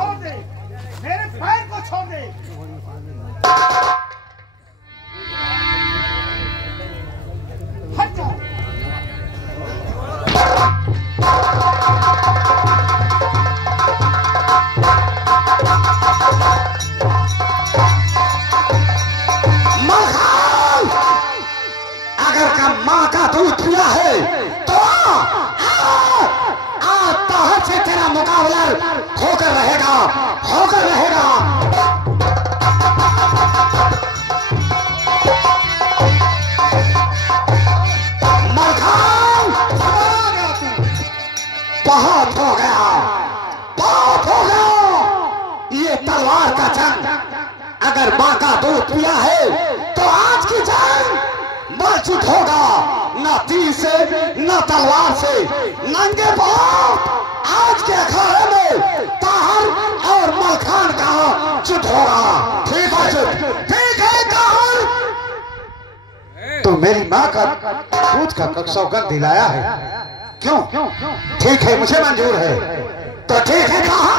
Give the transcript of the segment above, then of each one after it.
छोड़ दे, मेरे पैर को छोड़ दे। हट जाओ। अगर का माँ का दूध पिया है तो ताहत से तेरा मुकाबला होकर रहेगा, होकर रहेगा। मलखान बहुत हो गया, बहुत हो गया। ये तलवार का जंग, अगर माँ का दूध पिया है तो आज की जंग मर्जित होगा, न तीर से न तलवार से, नंगे पांव आज के अखाड़े में ताहर और मलखान का युद्ध होगा। ठीक है, ठीक है ताहर, तो मेरी माँ का दूध का सौगंध दिलाया है, क्यों? ठीक है, मुझे मंजूर है, तो ठीक है ताहर।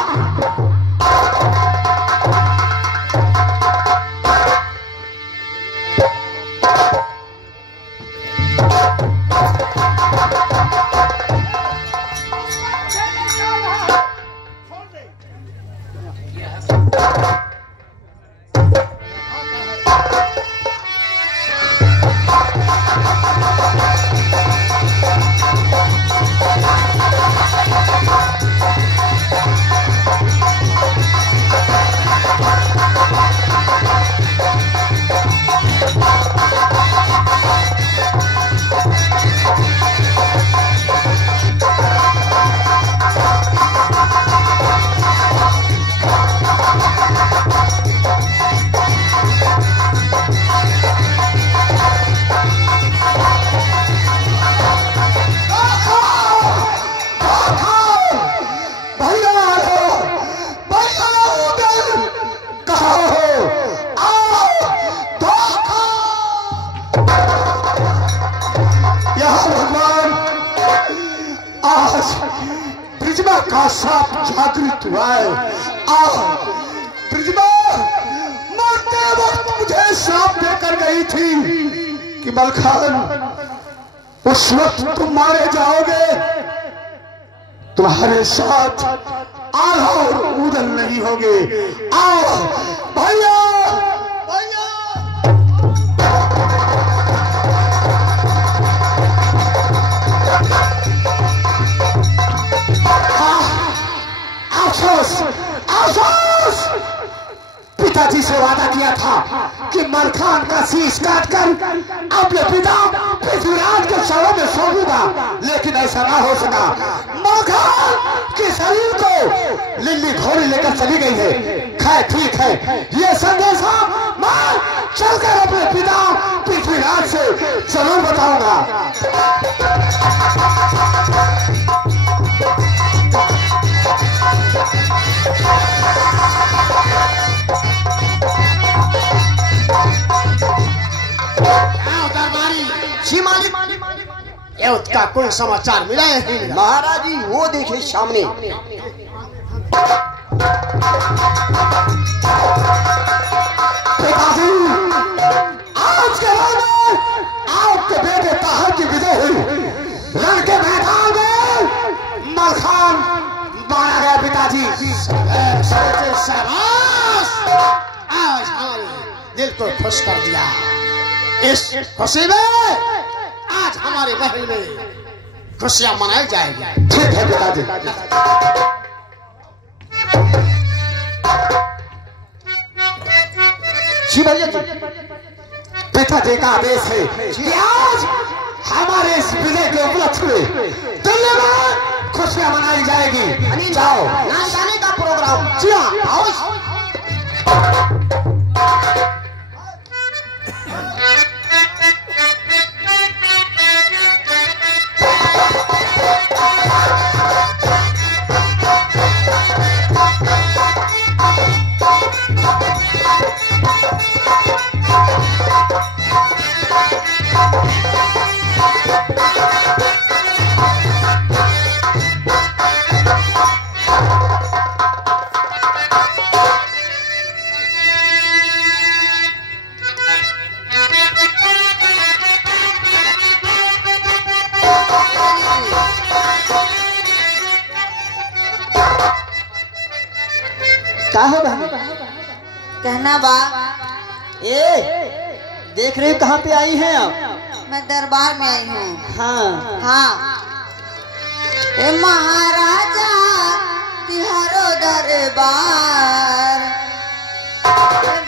का साथ जागृत हुआ है। प्रिज्मा मरते वक्त मुझे श्राप देकर गई थी कि मलखान उस वक्त तुम मारे जाओगे, तुम्हारे साथ आधा और उदल नहीं होंगे। आओ भैया, पिताजी से वादा किया था कि मलखान का शीश काटकर अपने पिता पृथ्वीराज के शवों में सौंपूंगा, लेकिन ऐसा ना हो सका। मलखान के शरीर को लिल्ली घोड़ी लेकर चली गई है। खैर ठीक है, ये संदेशा मैं चलकर अपने पिता पृथ्वीराज से जरूर बताऊंगा। का कोई समाचार मिला है? महाराज जी वो देखे सामने। पिताजी, आज के रात आपके बेटे ताहर की विजय हुई। रण के मैदान में मलखान मारा गया। पिताजी शाबाश, आज हमारे दिल को खुश कर दिया। इस खुशी में आज हमारे महल में खुशियां मनाई जाएगी। ठीक है पिताजी। जी भैया जी, पिताजी का आदेश है कि आज हमारे इस विजय के उपलक्ष्य में दिल्ली में खुशियां मनाई जाएगी। जाओ, नाच गाने का प्रोग्राम। जी हाँ, आओ। का हो बहन? कहना बा ए देख रही हो कहाँ पे आई हैं आप? मैं दरबार में आई हूँ। हाँ हाँ ए महाराजा तिहारो दरबार, ए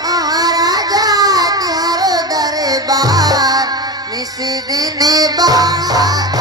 महाराजा तिहारो दरबार, निस दिन बाहर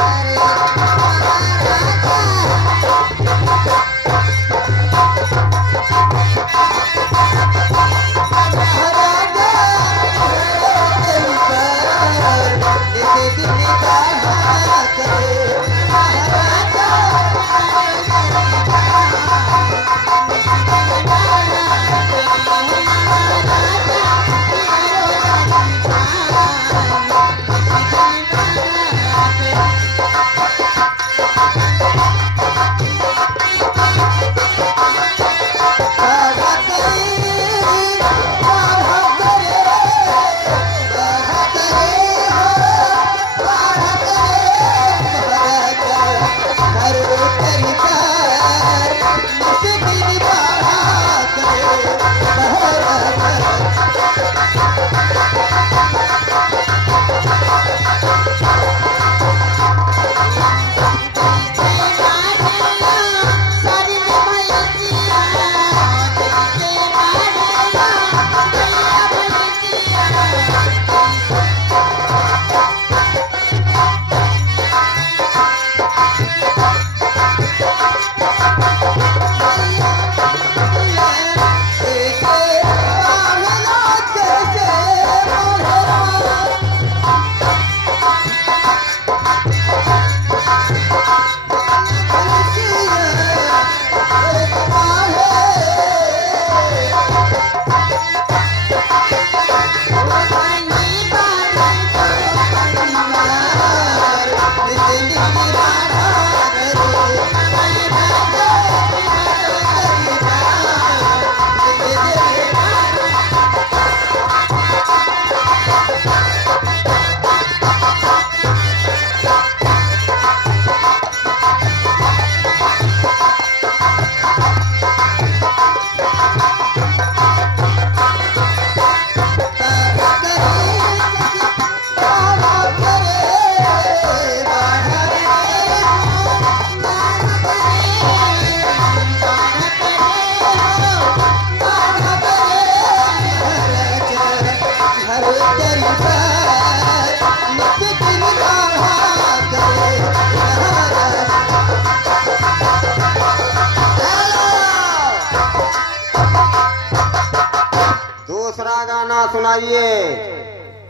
सुनाइए।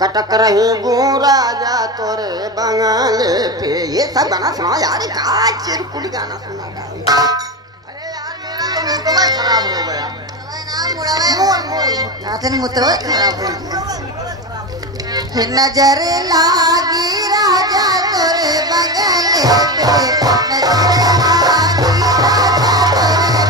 कटक रही गू राजा तोरे बंगाले पे, ये सब गाना सुना यार, का चिरकुट गाना सुना। अरे यार मेरा तो मुतवा खराब हो गया। मुतवा खराब हो गया। नजर लागी राजा तोरे बंगाले पे, नजर लागी राजा तोरे बंगाले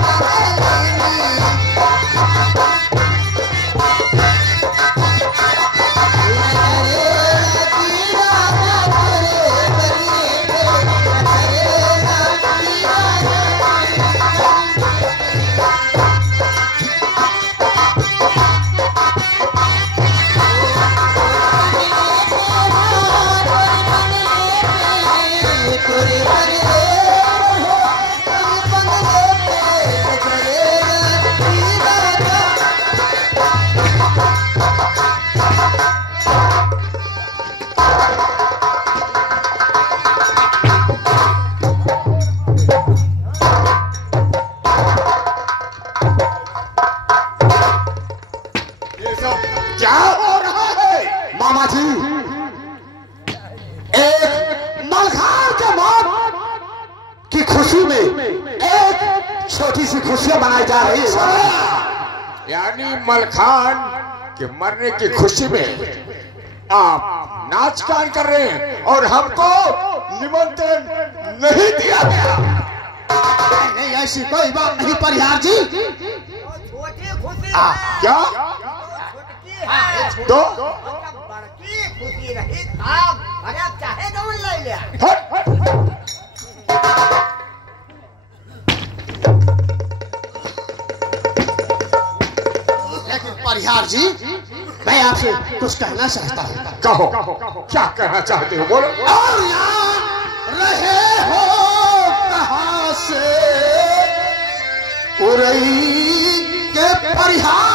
में। क्या हो रहा है मामा जी? एक मलखान के मौत की खुशी में एक छोटी सी खुशियां मनाई जा रही है। यानी मलखान के मरने की खुशी में आप नाच गान कर रहे हैं और हमको निमंत्रण नहीं दिया गया। नहीं ऐसी कोई बात नहीं परिहार जी। क्या तो बड़की खुशी रही आप चाहे तो ले लिया। हट, हट। लेकिन परिहार जी मैं आपसे कुछ कहना चाहता हूँ। कहो, क्या कहना चाहते हो बोलो। और यहाँ रहे हो कहाँ से उरई के परिहार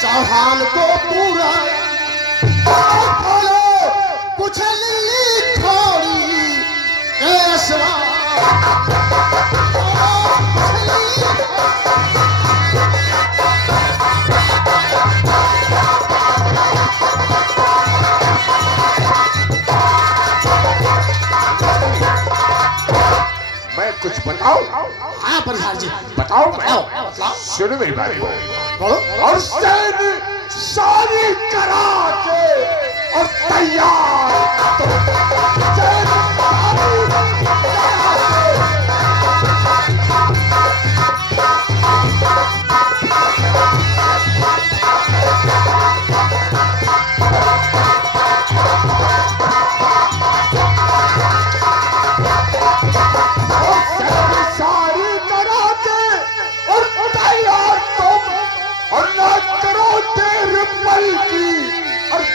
चौहान को पूरा बोलो कुछ ली थोड़ी केसवा मैं कुछ बताऊं? हाँ परिहार जी बताओ। बताओ। सुनो मेरी बात को। बोलो। और सैन्य सारी करा के और तैयार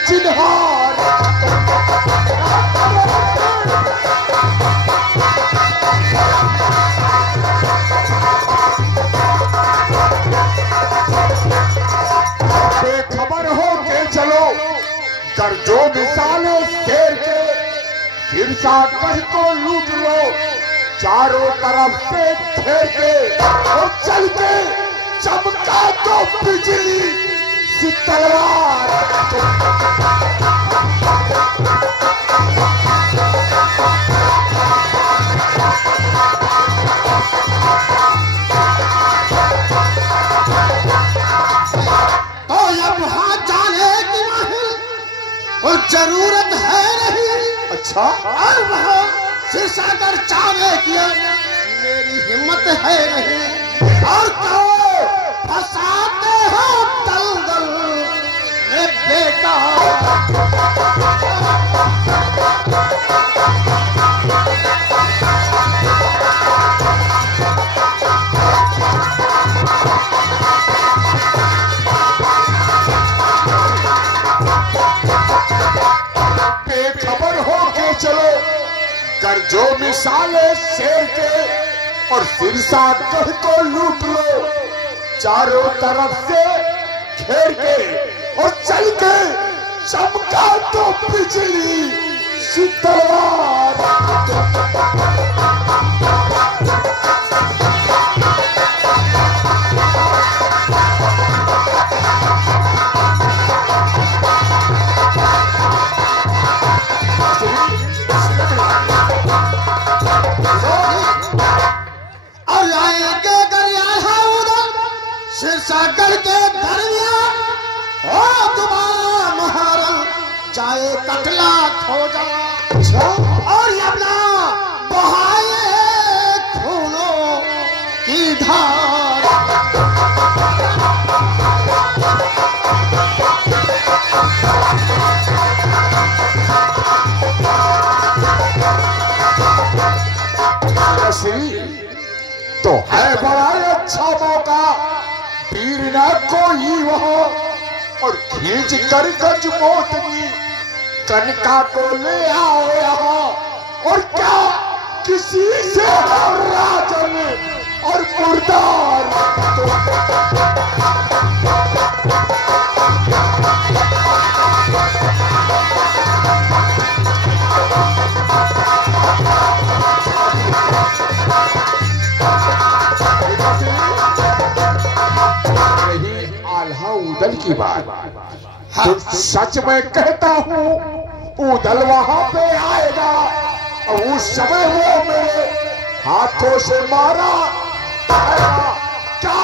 जिन्हार बेखबर हो के चलो गर्जो मिसालों शेर के सिरसा गढ़ को लूट लो चारों तरफ से घेर के और चल के चमका दो बिजली सी तलवार। तो अब वहां जाने की वो जरूरत है नहीं। अच्छा, और वहां सिरसागर जाने की मेरी हिम्मत है नहीं। और कहो फंसाते हो दलदल में बेटा बेखबर हो के चलो गर्जो मिसाले शेर के और सिरसा गढ़ को लूट लो चारों तरफ से घेर के और चल के चमका दो बिजली सी तलवार। और आएंगे गरियाला उधर सिरसागर के दरमियान हो तुम्हारा महारन जाए कटला खोजा और अपना बहाए खूनों की धार। तो है बड़ा अच्छा मौका वीर न कोई वहां और खींच कर गज मोतनी कनका को ले आओ यहाँ और क्या किसी से हो राजन और मुर्दार। की बात। तो सच में कहता हूँ उदल वहां पे आएगा और उस समय वो मेरे हाथों से मारा आएगा। क्या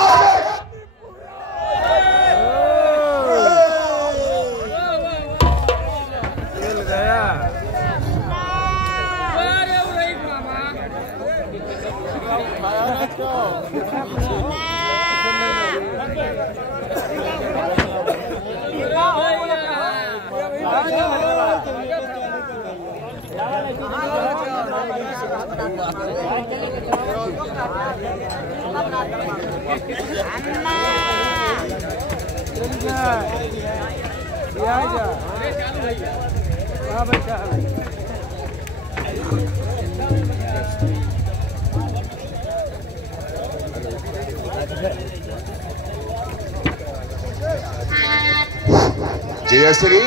जयश्री,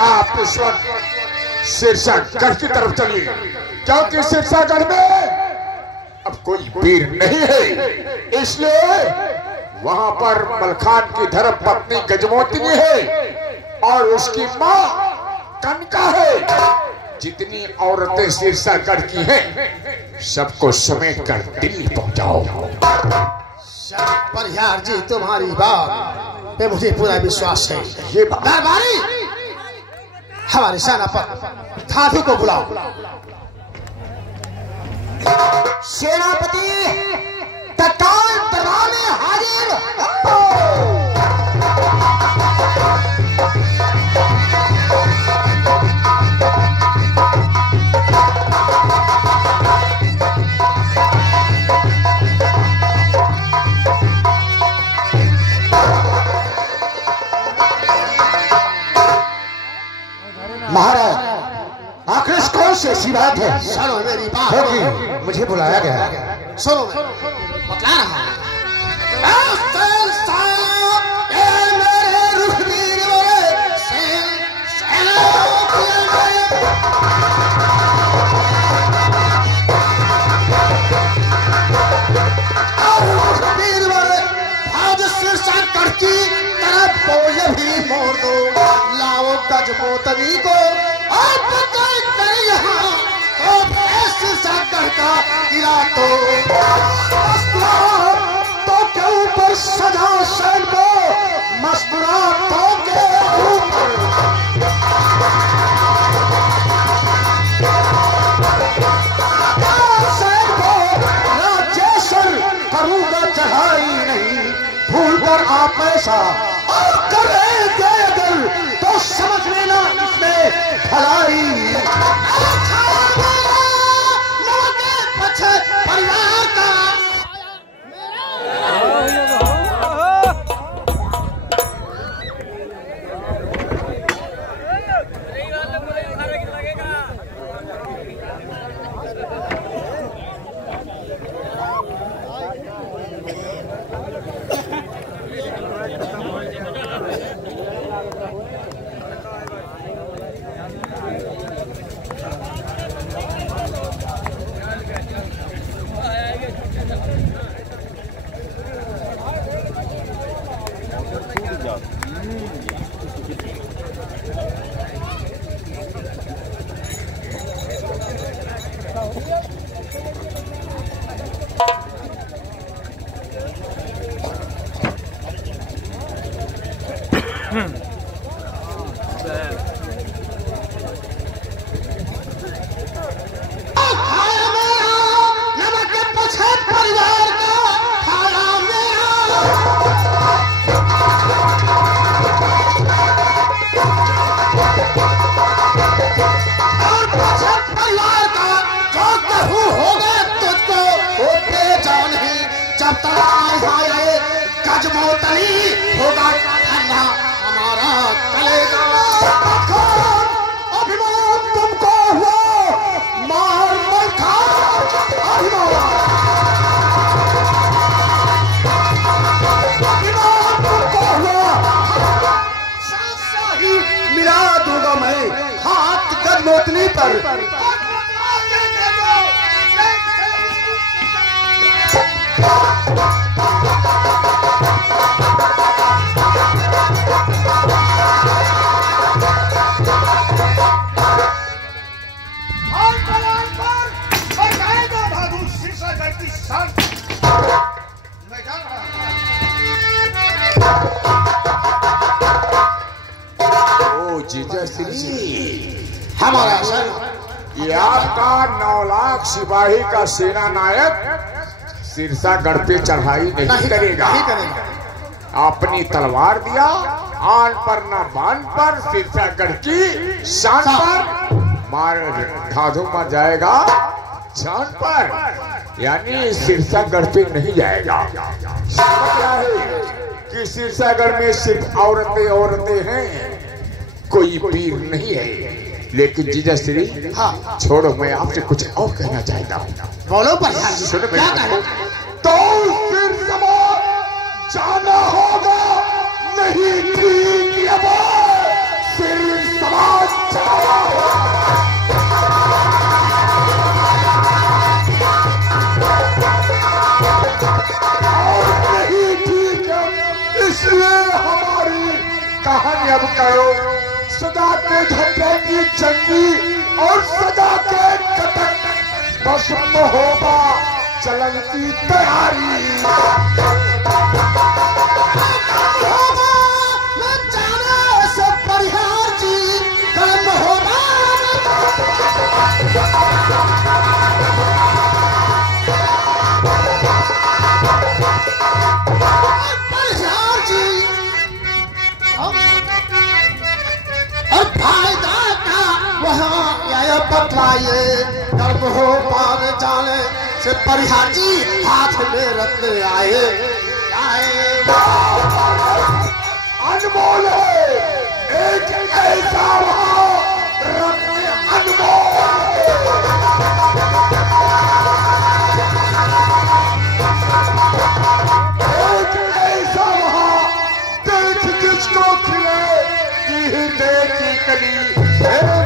आप इस वक्त सिरसागढ़ की तरफ चलिए, क्योंकि सिरसागढ़ में अब कोई वीर नहीं है, इसलिए वहां पर मलखान की धर्म पत्नी गजमोतिनी है और उसकी मां कनका है। जितनी औरतें सिरसागढ़ की हैं, सबको समेट कर दिल्ली पहुंचाओ। पर यार जी, तुम्हारी बात पे मुझे पूरा विश्वास है। ये दरबारी, हमारे सेनापति थाथी को बुलाओ। सेनापति तत्काल दरबार में हाजिर। महाराज, आखिर कौन सी ऐसी बात है? सुनो मेरी बात होगी, मुझे बुलाया गया। सुनो, बतला रहा हूं। मोड़ दो, लाओ गजमोतनी को का गिरा तो के ऊपर सजा सैन को मस्तूरा तो के ऊपर सैन को राजेश्वर करूंगा चढ़ाई नहीं, भूल कर आप ऐसा और करेंगे अगर तो समझ लेना इसमें भलाई। परिवार का गजमोतनी होगा ठंडा हमारा कलेजा। अभिमान तुमको हुआ मार मलखान, अभिमान तुमको हुआ। ही मिला दूंगा मैं हाथ गजमोतनी पर। का 9 लाख सिपाही का सेना नायक सिरसागढ़ पे चढ़ाई नहीं करेगा। नहीं करेगा। अपनी तलवार दिया, आन पर न बान पर, सिरसागढ़ की शान पर मार धाधु मर जाएगा शान पर, यानी सिरसागढ़ पे नहीं जाएगा। क्या है कि सिरसागढ़ में सिर्फ औरतें हैं, कोई वीर नहीं है। लेकिन जीजा श्री, हाँ छोड़ो, मैं आपसे कुछ और कहना चाहता हूँ। बोलो प्रधान जी, सुनो क्या कहे? तो फिर समाज जाना होगा, नहीं ठीक ये बात, फिर समाज जाना होगा। और नहीं ठीक है, इसलिए हमारी कहानी अब करो, सदा के झंडे जंगी और सदा के कटक भस्म होगा चलन की तैयारी। से परिहार जी कर्म होगा, परिहार जी और फायदा का वहाँ यह बतलाइए, कर्म हो पार जाने से परिहार जी हाथ में रत्न आए अनमोल है, एक ऐसा रत्न अनमोल, एक ऐसा वहाँ देख जिसको खिले देखी कली।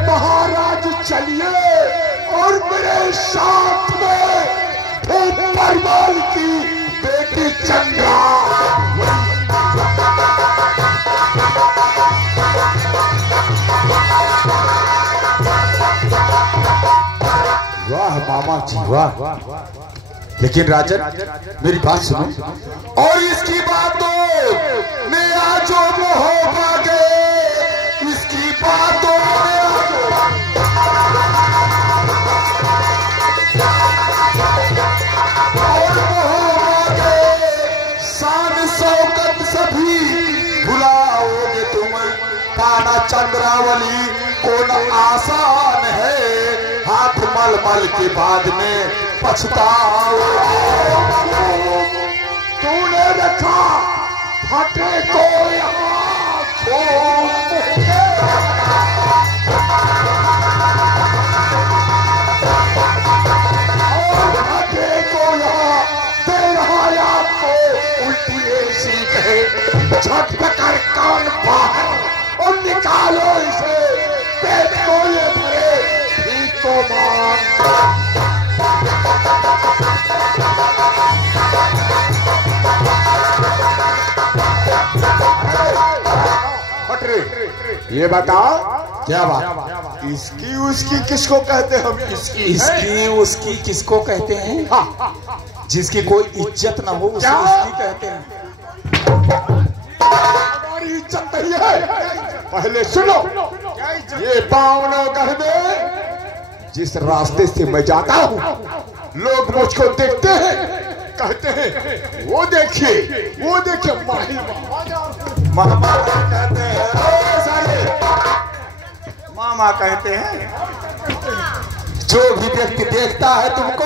महाराज चलिए और मेरे साथ में परमाल की बेटी चंद्रा। वाह मामा जी वाह। लेकिन राजन मेरी बात सुनो, और इसकी बातों में आजो वो हो भागे, इसकी बातों में और वो हो भागे, शान शौकत सभी भुलाओगे तुम, पाना चंद्रावली को न आसान है, हाथ मल मल के बाद में पछताओ। तूने रखा फटे को यहाँ छोड़ और फटे को यहाँ दे रहा है आपको उल्टी ऐसी कहे, झट पकड़ कान बाहर और निकालो इसे, पेट को ये भरे ठीक को मान। ये बताओ क्या बात? इसकी उसकी किसको कहते हैं हम? इसकी उसकी किसको कहते हैं? हाँ, जिसकी कोई इज्जत ना हो उसे उसकी कहते हैं। हमारी इज्जत नहीं है। पहले सुनो, ये पावनगढ़ में जिस रास्ते से मैं जाता हूँ, लोग मुझको देखते हैं, कहते हैं वो देखिए माही मामा कहते हैं, मामा कहते हैं। जो भी व्यक्ति देखता है तुमको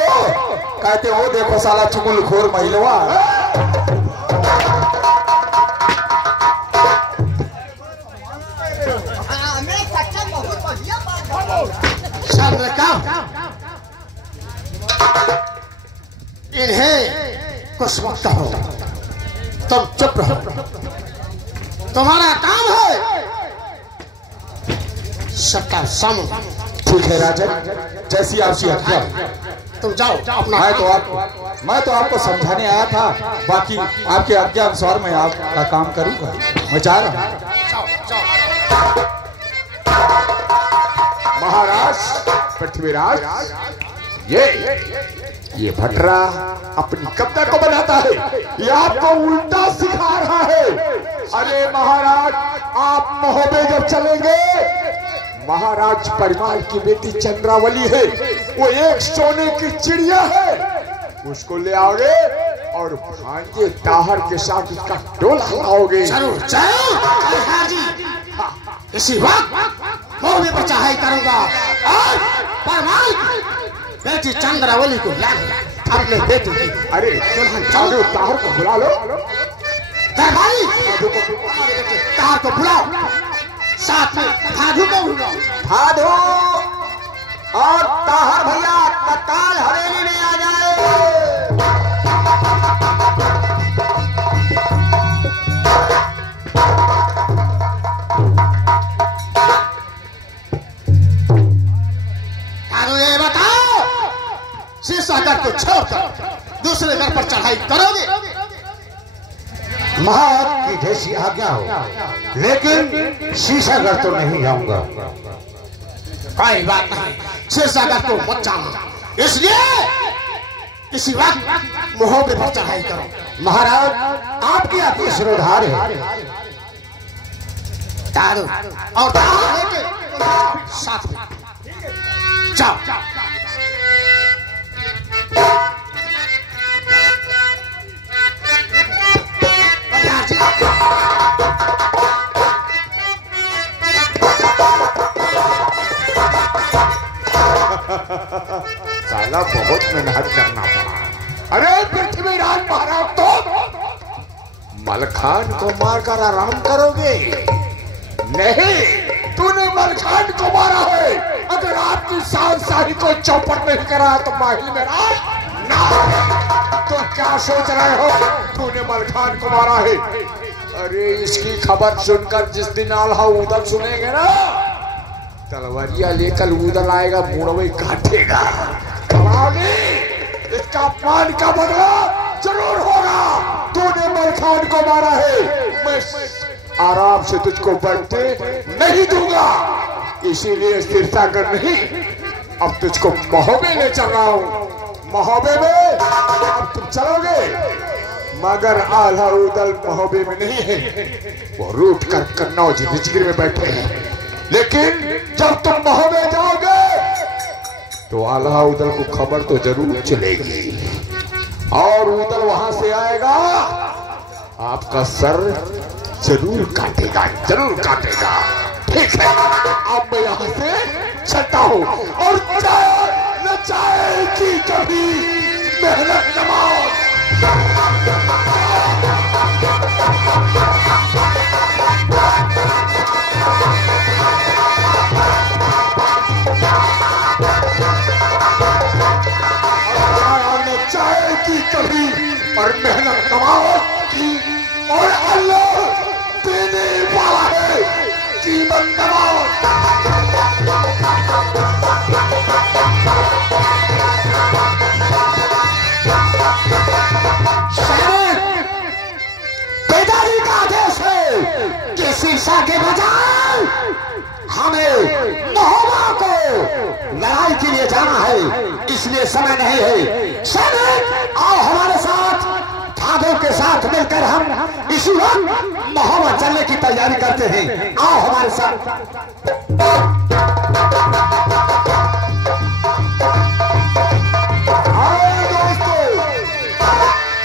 कहते वो देखो साला चुगलखोर महिलवा। हमें सच्चा बहुत बढ़िया बात इन्हें कुछ मत कहो, तुम चुप रहो, तुम्हारा काम है सबका सम। ठीक है राजन, जैसी आपकी आज्ञा। तुम जाओ अपना। मैं तो आपको समझाने आया था, बाकी आपकी आज्ञा अनुसार मैं आपका काम करूंगा। मैं जा रहा हूँ। महाराज पृथ्वीराज, ये भटरा अपनी कब्जा को बनाता है, ये आपको उल्टा सिखा रहा है। अरे महाराज, आप महोबे जब चलेंगे महाराज परिवार की बेटी चंद्रावली है, वो एक सोने की चिड़िया है, उसको ले आओगे और भांजे ताहर के साथ उसका डोला लाओगे। जरूर जरूर जी, इसी वक्त मैं भी चढ़ाई करूंगा और परमाल बेटी चंद्रावली को लाकर अपने बेटी की अरे चलो ताहर को बुला लो। भाई ताहर को बुलाओ, साथ में भादू को बुलाओ। भादू और ताहर भैया तत्काल हवेली में आ जाए। भादू ये बताओ, शीर्षागढ़ को छोड़कर दूसरे घर पर चढ़ाई करोगे? महाराज की जैसी आज्ञा हो, लेकिन शीशागढ़ तो नहीं जाऊंगा। कोई बात नहीं, शीर्षागढ़ को मत जाना, इसलिए इसी वक्त मुहावरे पर चढ़ाई करो। महाराज आपकी आज्ञा शिरोधार है। तारू और तारू लेके साथ में जाओ। साला बहुत मेहनत करना पड़ा। अरे पृथ्वीराज महाराज तो मलखान को मारकर आराम करोगे? नहीं, तूने मलखान को मारा है। अगर आपकी शाही को चौपट नहीं करा तो माही मेरा ना। तो क्या सोच रहे हो? तूने मलखान को मारा है। अरे इसकी खबर सुनकर जिस दिन आल्हा उधर सुनेंगे ना, तलवारिया लेकर उधर आएगा, मुड़वे काटेगा। इसका अपमान का बदला जरूर होगा। तूने मलखान को मारा है, मैं आराम से तुझको बढ़ते नहीं दूंगा। इसीलिए शीर्षागढ़ नहीं, अब तुझको महोबे ले चल रहा हूँ। महोबे में अब तुम चलोगे, मगर आल्हा उदल महोबे में नहीं है, वो रूट कर कन्नौज निजगिर में बैठे हैं। लेकिन जब तुम महोबे जाओगे तो आल्हा उदल को खबर तो जरूर चलेगी और उदल वहां से आएगा, आपका सर जरूर काटेगा, जरूर काटेगा। ठीक है, अब मैं यहां से चलता हूं और चाहे कि कभी मेहनत नमाज। चाहे की कभी और मेहनत कमाओ की, और अल्लाह देने वाला है जीवन कमाओ। बेदारी का आदेश है कि शीशा के बजाय हमें महोबा को लड़ाई के लिए जाना है, इसलिए समय नहीं है। सैनिक आओ हमारे साथ, भादों के साथ मिलकर हम इसी वक्त महोबा चलने की तैयारी करते हैं। आओ हमारे साथ।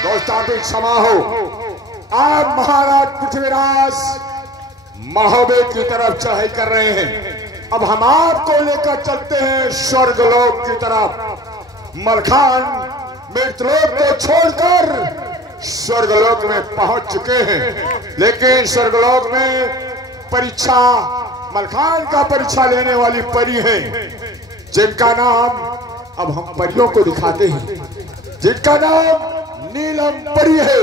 दोस्तों क्षमा हो, आप महाराज पृथ्वीराज महोबे की तरफ चढ़ाई कर रहे हैं। अब हम आपको लेकर चलते हैं स्वर्गलोक की तरफ। मलखान मृतलोक को छोड़कर स्वर्गलोक में पहुंच चुके हैं, लेकिन स्वर्गलोक में परीक्षा, मलखान का परीक्षा लेने वाली परी है, जिनका नाम अब हम परियों को दिखाते हैं, जिनका नाम नीलम परी है।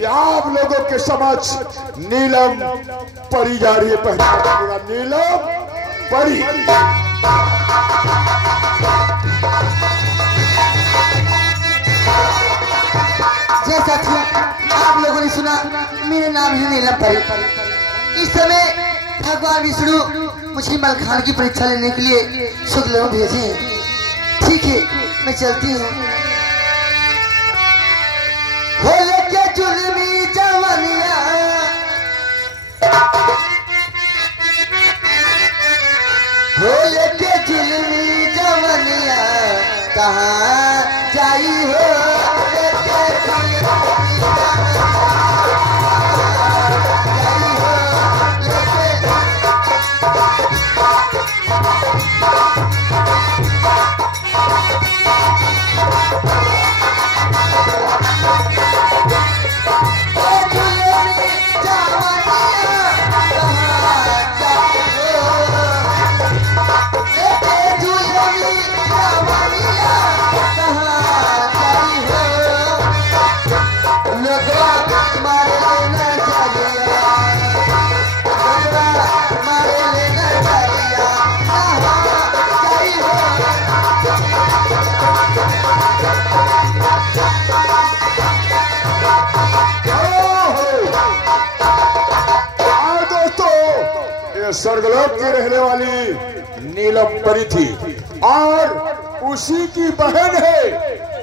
ये आप लोगों के समझ नीलम परी जा रही है। पहला नीलम परी। जैसा कि आप लोगों ने सुना, मेरा नाम है नीलम परी। इस समय भगवान विष्णु मुझे मलखान की परीक्षा लेने के लिए स्वर्गलोक भेजे। ठीक है, मैं चलती हूँ। हो लेके जुल्मी जवानिया, हो लेके जुल्मी जवनिया कहाँ जाई हो लेके जुल्मी जवनिया जाई हो लेके स्वर्गलोक की रहने वाली नीलम परी थी और उसी की बहन है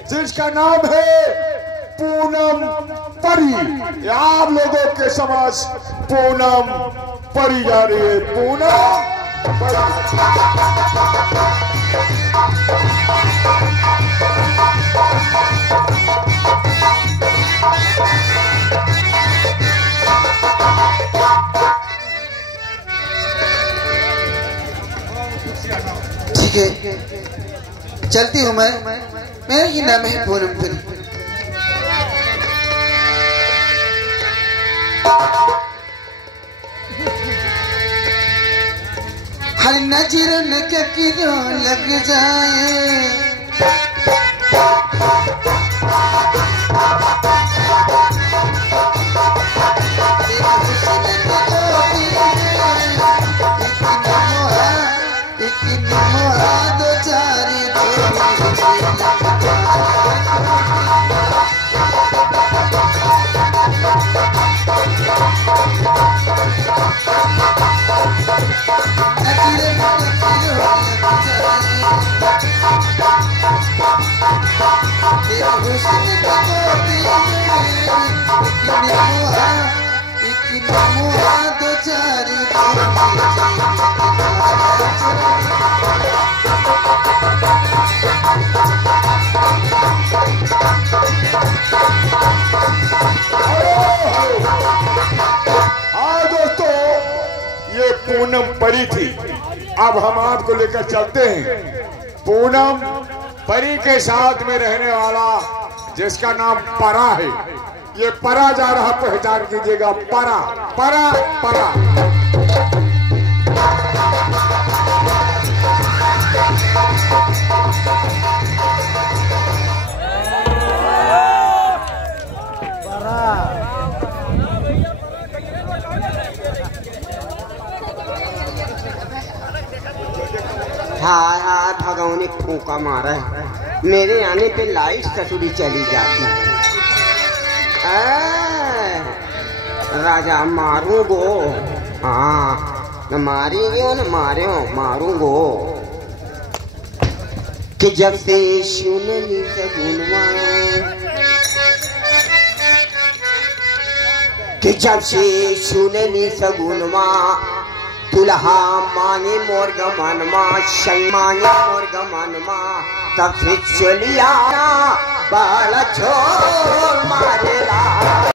जिसका नाम है पूनम परी। आप लोगों के समझ पूनम परी जा रही है। पूनम ठीक है, चलती हूँ मैं। मेरा ये नाम है पूनम परी। हर नजर न किरो लग जाए पूनम परी थी। अब हम आपको लेकर चलते हैं पूनम परी के साथ में रहने वाला जिसका नाम परा है। ये परा जा रहा, पहचान कीजिएगा। परा परा परा। हाय हाय भगवान फूका मारा है। मेरे आने पे लाइट ससुरी चली जाती है। राजा मारूंगो। हाँ न मारेंगे न मारूंगो। कि जब से सुननी सगुनवा, कि जब से सुननी सगुनवा, दुल्हा मांगे मोर गमनमा, शंग मांगे मोर गमनमा, तब से चलिया बड़ा छोड़ मारेला।